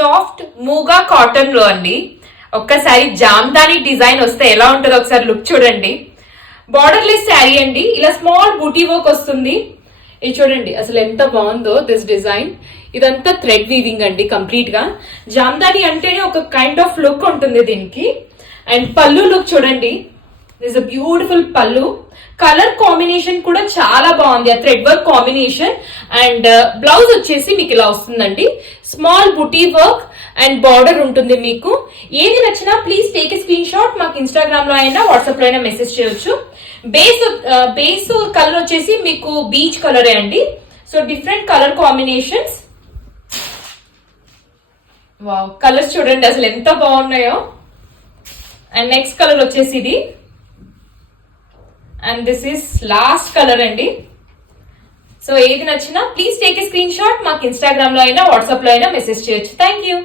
Soft మూగా cotton లో అండి. ఒక్కసారి జామ్దాని డిజైన్ వస్తే ఎలా ఉంటుందో ఒకసారి లుక్ చూడండి. బార్డర్లెస్ శారీ అండి, ఇలా స్మాల్ బూటీ వర్క్ వస్తుంది. ఇది చూడండి అసలు ఎంత బాగుందో దిస్ డిజైన్. ఇదంతా థ్రెడ్ వీవింగ్ అండి కంప్లీట్ గా. జామ్దాని అంటేనే ఒక కైండ్ ఆఫ్ లుక్ ఉంటుంది దీనికి. అండ్ పళ్ళు లుక్ చూడండి, దిస్ అ బ్యూటిఫుల్ పళ్ళు. కలర్ కాంబినేషన్ కూడా చాలా బాగుంది, ఆ thread work combination. And blouse వచ్చేసి మీకు ఇలా వస్తుందండి, small buti work and border ఉంటుంది. మీకు ఏది నచ్చినా please take a screen shot, మాకు ఇన్స్టాగ్రామ్ లో అయినా వాట్సాప్ లో అయినా మెసేజ్ చేయొచ్చు. బేస్ కలర్ వచ్చేసి మీకు బీచ్ కలరే అండి. So different colour combinations. Wow, colours చూడండి అసలు ఎంత బాగున్నాయో. అండ్ నెక్స్ట్ కలర్ వచ్చేసి ఇది, and this is last colour అండి. సో ఏది నచ్చినా please take a screen shot, మాకు ఇన్స్టాగ్రామ్ లో అయినా వాట్సాప్ లో అయినా మెసేజ్ చేయొచ్చు. Thank you.